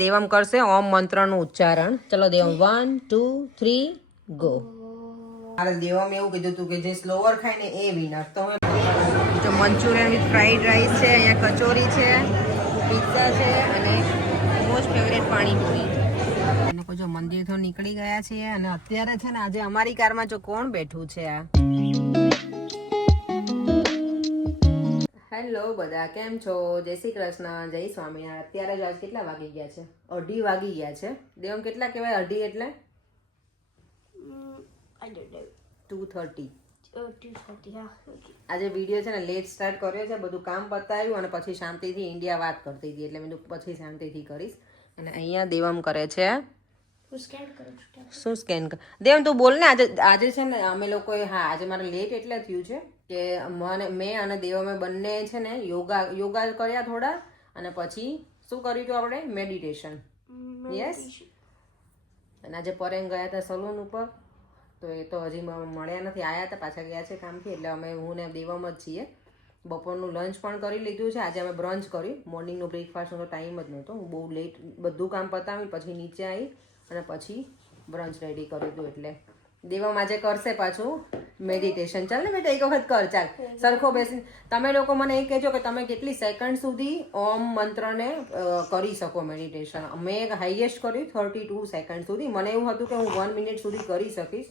દેવમ કરશે ઓમ મંત્રનું ઉચ્ચારણ. ચલો દેવમ 1 2 3 ગો. મારે દેવમ એવું કીધું હતું કે જે સ્લોવર ખાય ને એ વિનર. તો જો મંચુરિયન વિથ ફ્રાઈડ રાઈસ છે, અહીંયા કચોરી છે, પિઝા છે અને મોસ્ટ ફેવરેટ પાણીપુરી. લોકો જો મંદિર તો નીકળી ગયા છીએ અને અત્યારે છે ને આજે અમારી કારમાં જો કોણ બેઠું છે આ. હેલો બધા, કેમ છો? જય શ્રી કૃષ્ણ, જય સ્વામિનારાયણ. અત્યારે જ આજ કેટલા વાગી ગયા છે? 2:30 વાગી ગયા છે. દેવમ કેટલા કહેવાય 2:30 એટલે? 2:30. આજે વિડીયો છે ને લેટ સ્ટાર્ટ કર્યો છે, બધું કામ પતાવ્યું અને પછી શાંતિથી ઇન્ડિયા વાત કરતી હતી એટલે મેં પછી શાંતિથી કરીશ. અને અહીંયા દેવમ કરે છે. શું સ્કેન કર? દેવમ તું બોલ ને. આજે છે ને અમે લોકોએ આજે મારે લેટ એટલે થયું છે કે મેં અને દેવમે બંને છે ને યોગા કર્યા થોડા અને પછી શું કર્યું હતું આપણે? મેડિટેશન. યસ. અને આજે પરેંગ ગયા હતા સલૂન ઉપર, તો એ તો હજી મળ્યા નથી, આવ્યા હતા પાછા ગયા છે કામથી. એટલે અમે હું ને દેવમ જ છીએ. બપોરનું લંચ પણ કરી લીધું છે. આજે અમે બ્રંચ કર્યું. મોર્નિંગનું બ્રેકફાસ્ટનો ટાઈમ જ નહોતો. હું બહુ લેટ બધું કામ પતાવી પછી નીચે આવી અને પછી બ્રંચ રેડી કર્યું હતું. એટલે દેવમ આજે કરશે પાછું મેડિટેશન. ચાલ ને બેટા એક વખત કર. ચાલ સરખો બેસી. તમે લોકો મને એ કહેજો કે તમે કેટલી સેકન્ડ સુધી ઓમ મંત્રને કરી શકો મેડિટેશન. મેં હાઈએસ્ટ કર્યું 32 સેકન્ડ સુધી. મને એવું હતું કે હું 1 મિનિટ સુધી કરી શકીશ,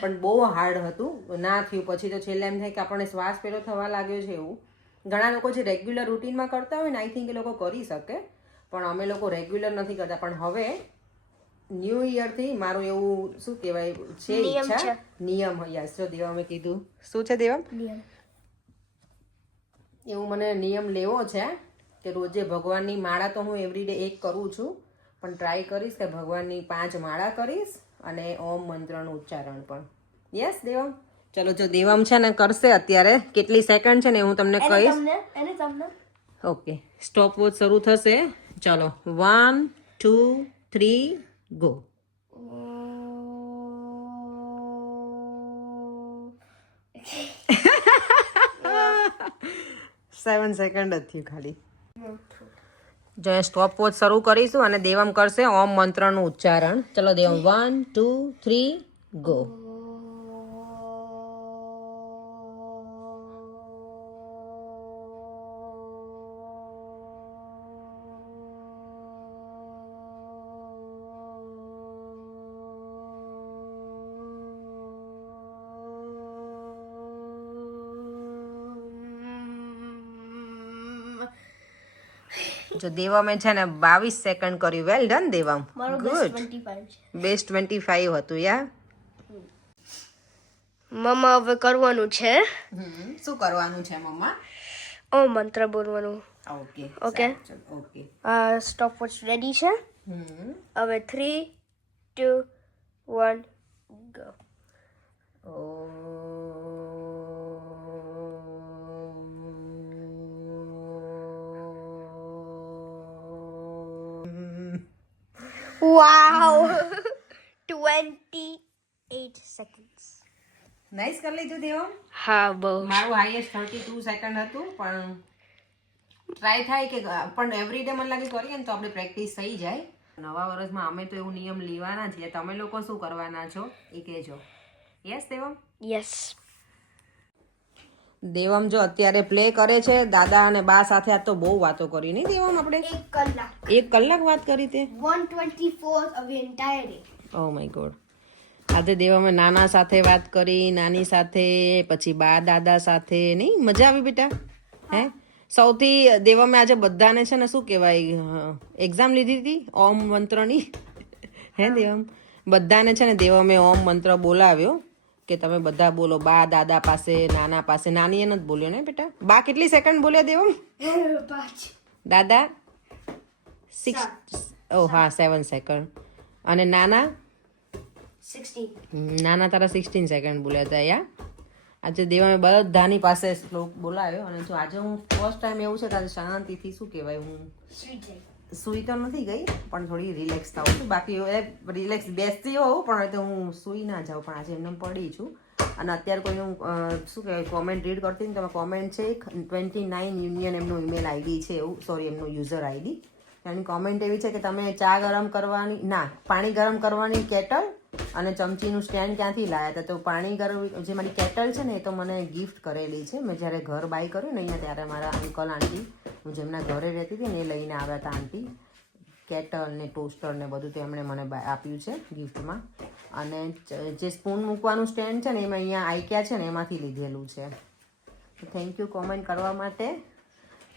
પણ બહુ હાર્ડ હતું, ના થયું. પછી તો છેલ્લે એમ થાય કે આપણને શ્વાસ પેલો થવા લાગ્યો છે એવું. ઘણા લોકો જે રેગ્યુલર રૂટીનમાં કરતા હોય ને આઈ થિંક એ લોકો કરી શકે, પણ અમે લોકો રેગ્યુલર નથી કરતા. પણ હવે ન્યૂ યરથી મારું એવું શું કહેવાય છે ઈચ્છા, નિયમ. યસ, જો દેવા મેં કીધું શું છે દેવમ? એવું મને નિયમ લેવો છે કે રોજે ભગવાનની માળા તો હું એવરીડે 1 કરું છું, પણ ટ્રાય કરીશ કે ભગવાનની 5 માળા કરીશ અને ઓમ મંત્રનું ઉચ્ચારણ પણ. યસ દેવમ. ચલો જો દેવમ છે ને કરશે અત્યારે કેટલી સેકન્ડ છે ને હું તમને કહીશ. ઓકે, સ્ટોપ વોચ શરૂ થશે. ચલો 1 2 3 ગો. 7 સેકન્ડ જ થયું ખાલી. જો સ્ટોપ વોચ શરૂ કરીશું અને દેવમ કરશે ઓમ મંત્રનું ઉચ્ચારણ. ચલો દેવમ 1 2 3 ગો. જો દેવમે છે ને 22 સેકન્ડ કર્યું. Well done Devam, good. Best 25 હતું યાર. મમ્મા હવે કરવાનું છે. શું કરવાનું છે મમ્મા? ઓમ મંત્ર બોલવાનું. Okay okay okay. Stop watch ready છે. હવે 3 2 1 ગો. Wow. 28 seconds. નાઈસ કરી લીધું દેવમ. હા બહુ. મારું હાઈએસ્ટ 32 સેકન્ડ હતું, પણ ટ્રાય થાય કે પણ એવરીડે મને લાગે કરીએ ને તો આપણે પ્રેક્ટિસ થઈ જાય. નવા વર્ષમાં અમે તો એવું નિયમ લેવાના છીએ. તમે લોકો શું કરવાના છો એ કહેજો. યસ દેવમ? યસ. દેવમ જો અત્યારે પ્લે કરે છે દાદા અને બા સાથે. આ તો બહુ વાતો કરી નહીં દેવમ આપણે? 1 કલાક વાત કરી તે. 124 of the entire day. Oh my God. આજે દેવમે નાના સાથે વાત કરી, નાની સાથે, પછી બા દાદા સાથે. નહીં મજા આવી બેટા? હે સૌથી દેવમે આજે બધાને છે ને શું કહેવાય એક્ઝામ લીધી હતી ઓમ મંત્રની. હે દેવમ? બધાને છે ને દેવમે ઓમ મંત્ર બોલાવ્યો કે તમે બધા બોલો. બા દાદા પાસે, નાના પાસે. નાની એ નથી બોલ્યો ને બેટા? બા કેટલી સેકન્ડ બોલ્યા દેવમ? 5. દાદા 6. ઓ હા 7 સેકન્ડ. અને નાના 16. નાના તારા 16 સેકન્ડ બોલ્યા હતા યા. આજે દેવામે બધાની પાસે શ્લોક બોલાવ્યો. અને જો આજે હું ફર્સ્ટ ટાઈમ એવું છે કે આજે શાંતિથી શું કહેવાય હું સુઈ તો નથી ગઈ, પણ થોડી રિલેક્સ થાઉં છું. બાકી રિલેક્સ બેસતી હોઉં પણ તો હું સુઈ ના જાઉં, પણ આજે એમને પડી છું. અને અત્યારે કોઈ હું શું કહેવાય કોમેન્ટ રીડ કરતી ને તમે કોમેન્ટ છે 29 યુનિયન એમનું ઈમેલ આઈડી છે એવું, સોરી એમનું યુઝર આઈડી. એની કોમેન્ટ એવી છે કે તમે ચા ગરમ કરવાની પાણી ગરમ કરવાની કેટલ અને ચમચીનું સ્ટેન્ડ ક્યાંથી લાવ્યા હતા. તો પાણી ગરમ જે મારી કેટલ છે ને એ તો મને ગિફ્ટ કરેલી છે. મેં જ્યારે ઘર બાય કર્યું ને અહીંયા ત્યારે મારા અંકલ આંટી હું જેમના ઘરે રહેતી હતી ને એ લઈને આવ્યા હતા આંટી. કેટલ ને ટોસ્ટર ને બધું તો એમણે મને આપ્યું છે ગિફ્ટમાં. અને જે સ્પૂન મૂકવાનું સ્ટેન્ડ છે ને એમાં અહીંયા આઈક્યા છે ને એમાંથી લીધેલું છે. થેન્ક યુ કોમેન્ટ કરવા માટે.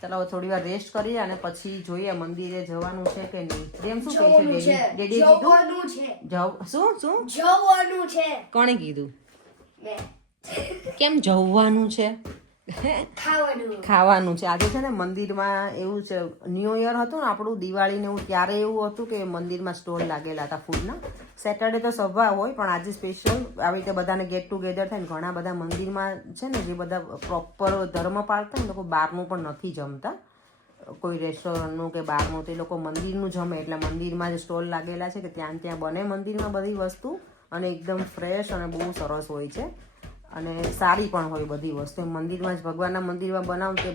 ચાલો થોડી વાર રેસ્ટ કરીએ અને પછી જોઈએ મંદિરે જવાનું છે કે નહીં. એમ શું કહે છે ડેડી કીધું જવાનું છે. કોણે કીધું? કેમ જવાનું છે? ખાવાનું છે. આજે છે ને મંદિરમાં એવું છે, ન્યૂ યર હતું ને આપણું, દિવાળીને એવું, ત્યારે એવું હતું કે મંદિરમાં સ્ટોલ લાગેલા હતા ફૂડના. સેટરડે તો સભા હોય પણ આજે સ્પેશિયલ આવી રીતે બધાને ગેટ ટુગેધર થાય ને ઘણા બધા મંદિરમાં છે ને જે બધા પ્રોપર ધર્મ પાળતા ને લોકો બહારનું પણ નથી જમતા, કોઈ રેસ્ટોરન્ટનું કે બહારનું, તે લોકો મંદિરનું જમે. એટલે મંદિરમાં જે સ્ટોલ લાગેલા છે કે ત્યાં બને મંદિરમાં બધી વસ્તુ અને એકદમ ફ્રેશ અને બહુ સરસ હોય છે અને સારી પણ હોય બધી વસ્તુ. મંદિરમાં જ ભગવાનના મંદિરમાં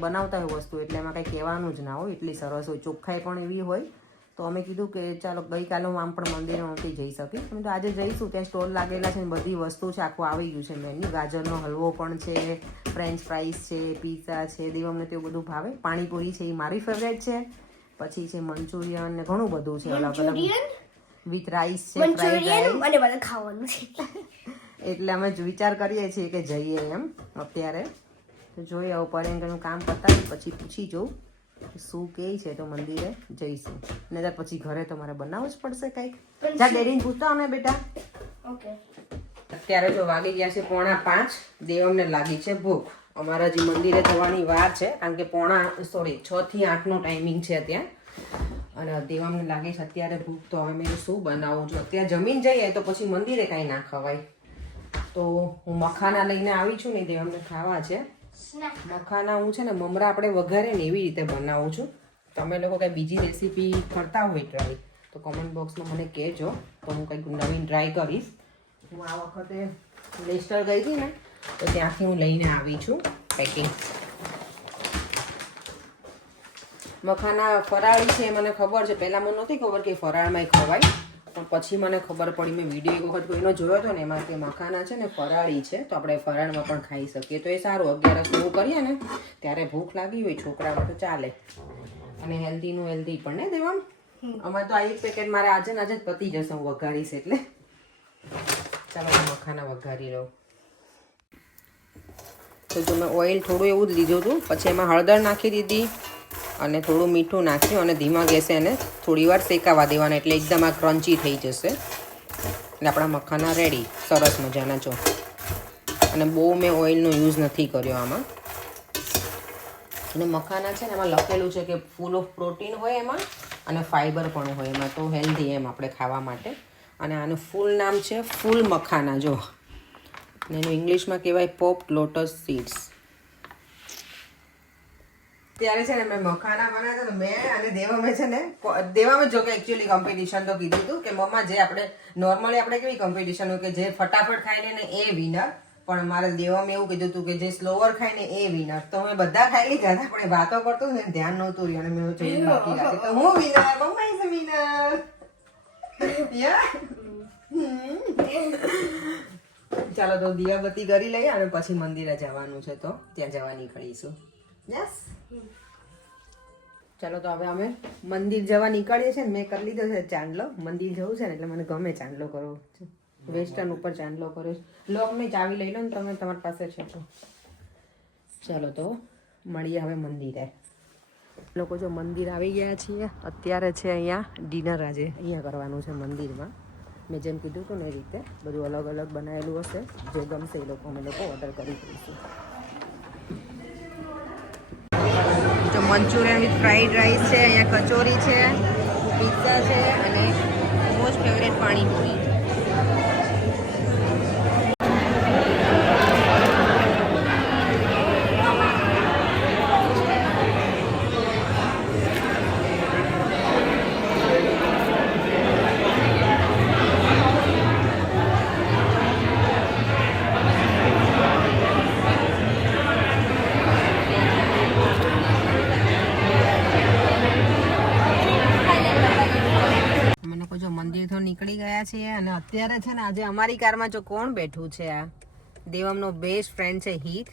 બનાવતા હોય વસ્તુ એટલે એમાં કંઈ કહેવાનું જ ના હોય, એટલી સરસ હોય, ચોખ્ખાઈ પણ એવી હોય. તો અમે કીધું કે ચાલો ગઈકાલે હું આમ પણ મંદિરે નહોતી જઈ શકી, અમે તો આજે જઈશું. ત્યાં સ્ટોલ લાગેલા છે ને બધી વસ્તુ છે, આખું આવી ગયું છે મેન્યુ. ગાજરનો હલવો પણ છે, ફ્રેન્ચ ફ્રાઈસ છે, પીઝા છે, દેવમને તેવું બધું ભાવે. પાણીપુરી છે એ મારી ફેવરેટ છે. પછી છે મંચુરિયન ને ઘણું બધું છે અલગ અલગ વિથ રાઈસ છે, ફ્રાઈડ રાઈસ અને બધા ખાવાનું છે. એટલે અમે વિચાર કરીએ છીએ કે જઈએ એમ અત્યારે. જોઈએ હવે પરેંગનું કામ પતાવી પછી પૂછી જોઉં શું કહે છે તો મંદિરે જઈશું. નહીતર પછી ઘરે તો મારે બનાવવું જ પડશે કંઈક. જા ડેડીને પૂછતો અમે બેટા. ઓકે. અત્યારે જો વાગી ગયા છે 4:45. દેવમને લાગી છે ભૂખ. અમારા જે મંદિરે જવાની વાર છે કારણ કે 6 થી 8નો ટાઈમિંગ છે ત્યાં. અને દેવમને લાગે છે અત્યારે ભૂખ. તો હવે મેં શું બનાવું છું, અત્યારે જમીન જઈએ તો પછી મંદિરે કાંઈ ના ખવાય. તો હું મખાના લઈને આવી છું ને દેવમને ખાવા છે. મખાના હું છે ને મમરા આપણે વઘારે ને એવી રીતે બનાવું છું. તમે લોકો કંઈ બીજી રેસીપી કરતા હોય ટ્રાય તો કોમેન્ટ બોક્સમાં મને કહેજો, તો હું કંઈક નવીન ટ્રાય કરીશ. હું આ વખતે લેસ્ટર ગઈ હતી ને તો ત્યાંથી હું લઈને આવી છું પેકિંગ. મખાના ફરાળી છે મને ખબર છે, પહેલાં મને નહોતી ખબર કે ફરાળમાં ખવાય, પણ પછી મને ખબર પડી. મેં વિડીયો એક વખત કોઈનો જોયો હતો ને એમાં કે મખાના છે ને ફરાળી છે તો આપણે ફરાળમાં પણ ખાઈ શકીએ. તો એ સારું, 11 એવું કરીએ ને ત્યારે ભૂખ લાગી હોય છોકરામાં તો ચાલે. અને હેલ્ધીનું હેલ્ધી પણ ને દેવામ. અમારે તો આ એક પેકેટ મારે આજે ને આજે જ પતી જશે, હું વઘારીશ એટલે. ચાલો મખાના વઘારી લઉં. તો જો મેં ઓઇલ થોડું એવું જ લીધું હતું, પછી એમાં હળદર નાખી દીધી અને થોડું મીઠું નાખ્યું અને ધીમા ગેસે એને થોડી વાર શેકાવા દેવાના એટલે એકદમ આ ક્રન્ચી થઈ જશે. એટલે આપણા મખાના રેડી સરસ મજાના જો. અને બહુ મેં ઓઇલનો યુઝ નથી કર્યો આમાં. અને મખાના છે ને એમાં લખેલું છે કે ફૂલ ઓફ પ્રોટીન હોય એમાં અને ફાઈબર પણ હોય એમાં, તો હેલ્ધી એમ આપણે ખાવા માટે. અને આનું ફૂલ નામ છે ફૂલ મખાના જો, અને એનું ઇંગ્લિશમાં કહેવાય પોપ્ડ લોટસ સીડ્સ. ત્યારે છે ને મેં મખાના બનાવ્યા તો મેં અને દેવામે છે ને, દેવામે જો કે એકચ્યુઅલી કોમ્પિટિશન તો કીધું હતું કે મમ્મા જે આપણે નોર્મલી આપણે કેવી કોમ્પિટિશન હોય કે જે ફટાફટ ખાઈને ને એ વિનર, પણ મારે દેવામે એવું કીધું હતું કે જે સ્લોવર ખાઈને એ વિનર. તો અમે બધા ખાઈ લીધા હતા પણ વાતો કરતો ને ધ્યાન નહોતું રહ્યું અને મેં જોયું બાકી રાખી તો હું વિનર, મમ્મા ઇઝ વિનર. ચાલો તો દિયાબત્તી કરી લઈએ અને પછી મંદિરે જવાનું છે તો ત્યાં જવા નીકળીશું. યસ, ચાલો તો હવે અમે મંદિર જવા નીકળીએ છીએ ને. મેં કરી લીધો છે ચાંદલો. મંદિર જવું છે ને એટલે મને ગમે ચાંદલો કરવો. વેસ્ટર્ન ઉપર ચાંદલો કર્યો. લોકની ચાવી લઈ લો ને તમે, તમારી પાસે છે તો. ચાલો તો મળીએ હવે મંદિરે. લોકો જો મંદિર આવી ગયા છીએ. અત્યારે છે અહીંયા ડિનર આજે અહીંયા કરવાનું છે મંદિરમાં. મેં જેમ કીધું હતું ને એ રીતે બધું અલગ અલગ બનાવેલું હશે, જે ગમશે એ લોકો અમે લોકો ઓર્ડર કરી દઈશું. તો મંચુરિયન વિથ ફ્રાઈડ રાઈસ છે, અહીંયા કચોરી છે, પિઝા છે અને મોસ્ટ ફેવરેટ પાણીપુરી. જો મંદિર તો નીકળી ગયા છીએ અને અત્યારે છે ને આજે અમારી કારમાં જો કોણ બેઠું છે આ દેવમનો બેસ્ટ ફ્રેન્ડ છે હિત,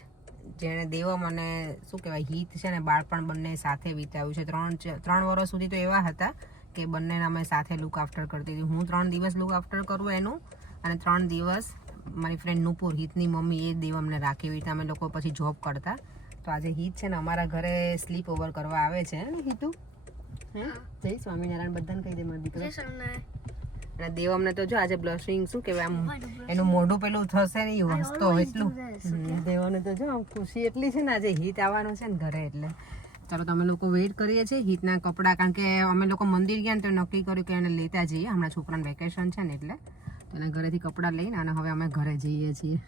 જેણે દેવમ અને શું કહેવાય હિત છે ને બાળપણ બંને સાથે વિતાવ્યું છે. 3 વર્ષ સુધી તો એવા હતા કે બંનેને અમે સાથે લુક આફ્ટર કરતી હતી. હું 3 દિવસ લુક આફ્ટર કરું એનું અને 3 દિવસ મારી ફ્રેન્ડ નુપુર હિતની મમ્મી એ દેવમને રાખી. એવી રીતે અમે લોકો પછી જોબ કરતા. તો આજે હિત છે ને અમારા ઘરે સ્લીપ ઓવર કરવા આવે છે ને હિતુ. જય સ્વામિનારાયણ બધાને કહી દે મારા દીકરા. અને દેવમને તો જો આજે બ્લશિંગ શું કહેવાય આમ એનું મોઢું પેલું થશે ને એ હસતો એટલું. દેવને તો જો આમ ખુશી એટલી છે ને આજે હિત આવવાનો છે ને ઘરે એટલે. ચાલો તમે લોકો વેઇટ કરીએ છીએ હિતના કપડાં, કારણ કે અમે લોકો મંદિર ગયા ને તો નક્કી કર્યું કે એને લેતા જઈએ. હમણાં છોકરાને વેકેશન છે ને એટલે એના ઘરેથી કપડાં લઈને અને હવે અમે ઘરે જઈએ છીએ.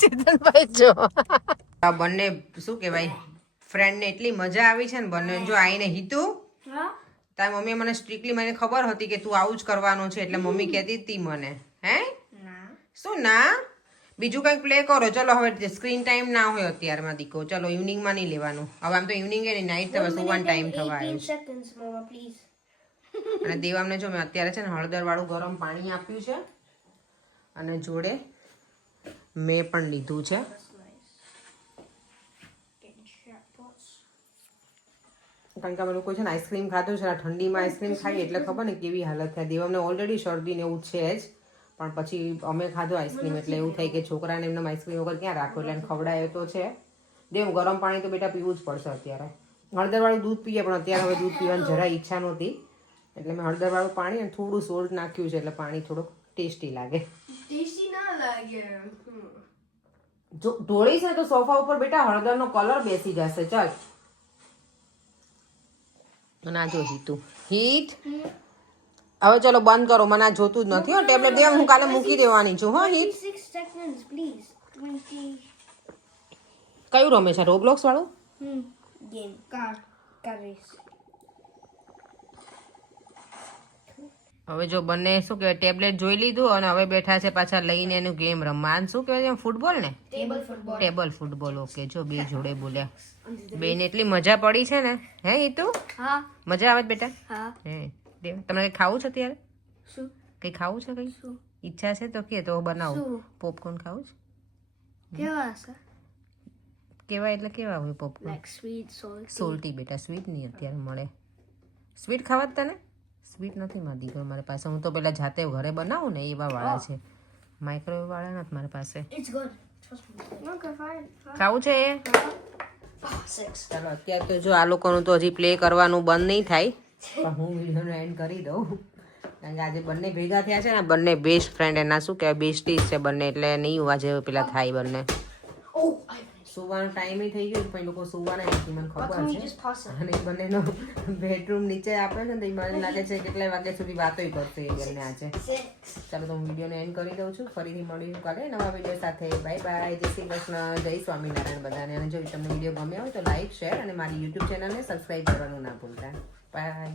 ચેતનભાઈ જો આ બંને શું કહેવાય ફ્રેન્ડને એટલી મજા આવી છે ને બંને જો આવીને હિતુ તારી મમ્મીએ મને સ્ટ્રિક્ટલી મને ખબર હતી કે તું આવું જ કરવાનું છે એટલે મમ્મી કહેતી હતી મને. હે શું ના બીજું કંઈક પ્લે કરો. ચલો હવે સ્ક્રીન ટાઈમ ના હોય અત્યારમાં દીકો. ચલો ઇવનિંગમાં નહીં લેવાનું. હવે આમ તો ઇવનિંગ એ નાઇટ થવા સુવાનો ટાઈમ થવા આવ્યો છે. અને દેવામને જો મેં અત્યારે છે ને હળદર વાળું ગરમ પાણી આપ્યું છે અને જોડે મેં પણ લીધું છે. કારણ કે અમે લોકો છે ને આઈસ્ક્રીમ ખાધું છે. ઠંડીમાં આઈસ્ક્રીમ ખાઈએ એટલે ખબર ને કેવી હાલત થાય. દેવામને ઓલરેડી શરદી ને એવું છે જ, પણ પછી અમે ખાધું આઈસ્ક્રીમ એટલે એવું થાય કે છોકરાને એમને આઈસ્ક્રીમ વગર ક્યાં રાખો એટલે એને ખવડાયો તો છે. દેવ ગરમ પાણી તો બેટા પીવું જ પડશે અત્યારે. હળદરવાળું દૂધ પીએ પણ અત્યારે હવે દૂધ પીવાની જરા ઈચ્છા નહોતી એટલે મેં હળદરવાળું પાણી અને થોડું સોલ્ટ નાખ્યું છે એટલે પાણી થોડુંક ટેસ્ટી લાગે. ટેસ્ટી ના લાગે. જો ઢોળીશ ને તો સોફા ઉપર બેટા હળદરનો કલર બેસી જશે. ચાલ ના જો હિતું હિત હવે ચલો બંધ કરો. મને આ જોતું જ નથી હો ટેબ્લેટ. દેવ હું કાલે મૂકી દેવાની છું. હો હિત 6 seconds please. 20 કયું રમે છે રોબ્લોક્સ વાળું game car race. હવે જો બંને શું કહેવાય ટેબ્લેટ જોઈ લીધું અને હવે બેઠા છે પાછા લઈને એનું ગેમ રમવા. શું કહેવાય ફૂટબોલ ને ટેબલ ફૂટબોલ. ઓકે જો બે જોડે બોલ્યા. બેને એટલી મજા પડી છે ને. હે હિતુ હા મજા આવે બેટા. હા હે દેવ તમને કઈ ખાવું છે અત્યારે? શું કઈ ખાવું છે? કઈ ઈચ્છા છે તો કે તો બનાવું. પોપકોર્ન ખાવું છે? કેવા છે? કેવા એટલે કેવા હોય popcorn? like sweet salty. Salty બેટા. સ્વીટ નહીં અત્યારે મળે. સ્વીટ ખાવા જ તને? સ્વીટ નથી મારી દીકરો મારી પાસે. હું તો પેલા જાતે ઘરે બનાવું ને એવા વાળા છે. માઇક્રોવેવ વાળા નથી મારી પાસે. It's good. Trust me. Okay, fine. ખાવું છે એ? 6. ચાલો અત્યારે તો જો આ લોકોનું તો હજી પ્લે કરવાનું બંધ નહીં થાય પણ હું વિડીયોનો એન્ડ કરી દઉં. કારણ કે આજે બંને ભેગા થયા છે ને બંને બેસ્ટ ફ્રેન્ડ એના શું કહેવાય બેસ્ટીઝ છે બંને એટલે નહીં આજે પેલા થાય બંને. Oh, સુવાનો ટાઈમ થઈ ગયો પણ લોકો સુવાના નથી મને ખબર can we છે. just pass it? અને એ બંનેનો બેડરૂમ નીચે આપે છે ને તો મને લાગે છે કેટલા વાગ્યા સુધી વાતો કરશે એ બંને આજે. 6. ચાલો તો હું વિડીયોને એન્ડ કરી દઉં છું. ફરીથી મળીશું કાલે નવા વિડીયો સાથે. Bye bye. જય શ્રી કૃષ્ણ. જય સ્વામિનારાયણ બધાને. અને જો તમને વિડીયો ગમ્યો હોય તો લાઈક શેર અને મારી યુટ્યુબ ચેનલને સબસ્ક્રાઈબ કરવાનું ના ભૂલતા. બાય.